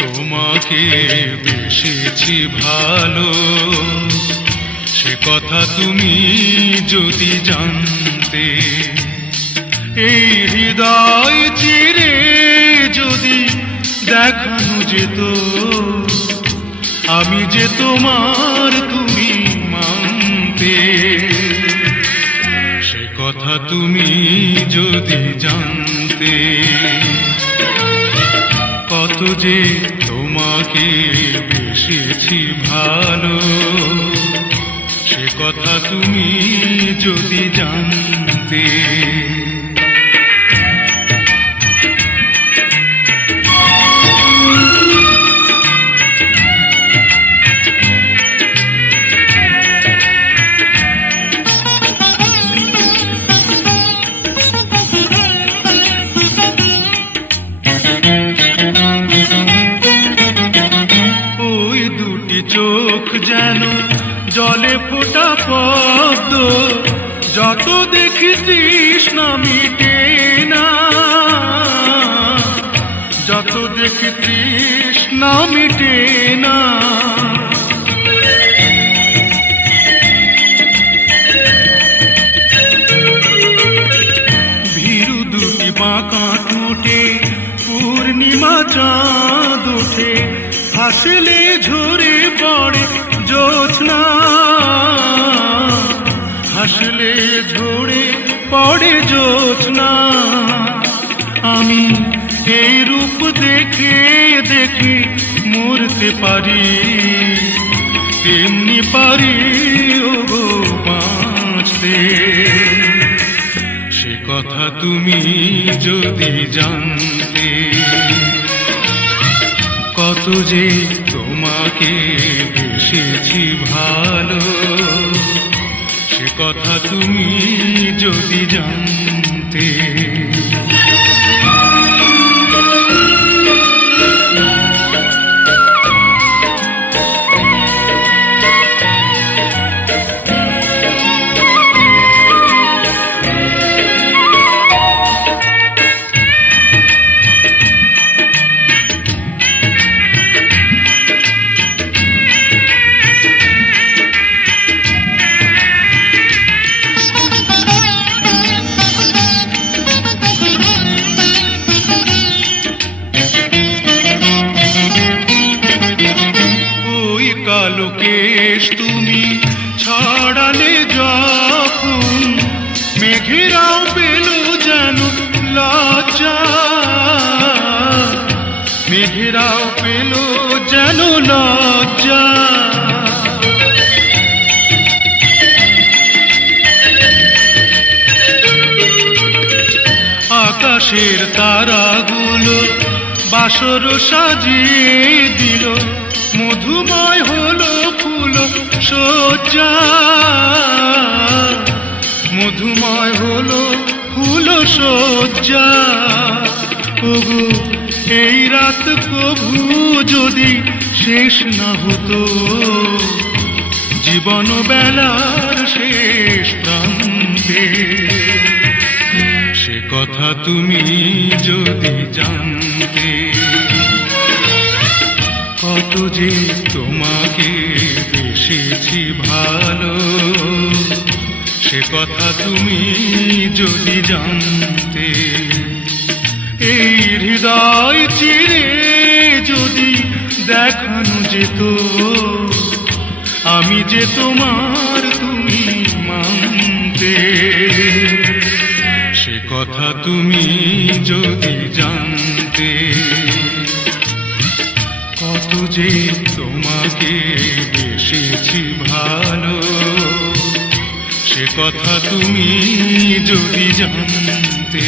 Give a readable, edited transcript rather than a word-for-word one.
তোমাকে বেসেছি ভালো, সে কথা তুমি যদি জানতে। এই হৃদয় চিরে যদি দেখানো যেত, আমি যে তোমার তুমি মানতে। সে কথা তুমি যদি জানতে, কত যে তোমাকে বেসেছি ভালো, সে কথা তুমি যদি জানতে। চোখ যেন জলে ফোটা পদ্ম, যত দেখি তৃষ্ণা মিটে না, যত দেখি তৃষ্ণা মিটে না। ভীরু দুটি বাঁকা ঠোঁটে পূর্ণিমা চাঁদ ওঠে, হাসলে ঝরে পড়ে জ্যোৎস্না, হাসলে ঝরে পড়ে জ্যোৎস্না। আমি এই রূপ দেখে দেখে মরতে পারি, তেমনি পারি ওগো বাঁচতে। সে কথা তুমি যদি জানতে, কত যে তোমাকে বেসেছি ভালো, সে কথা তুমি যদি জানতে। কালো কেশ তুমি ছড়ালে যখন, মেঘেরাও পেল যেন লজ্জা, মেঘেরাও পেল যেন লজ্জা। আকাশের তারাগুলো বাসর সাজিয়ে দিল, মধুময় হলো ফুল সজ্জা, মধুময় হলো ফুল সজ্জা। ওগো এই রাত প্রভু যদি শেষ না হতো, জীবন বেলার শেষ প্রান্তে। সে কথা তুমি যদি জানতে, কত যে তোমাকে বেসেছি ভালো, সে কথা তুমি যদি জানতে। এই হৃদয় চিরে যদি দেখানো যেত, আমি যে তোমার তুমি মানতে। সে কথা তুমি যদি জানতে, কত যে তোমাকে বেসেছি ভালো, সে কথা তুমি যদি জানতে।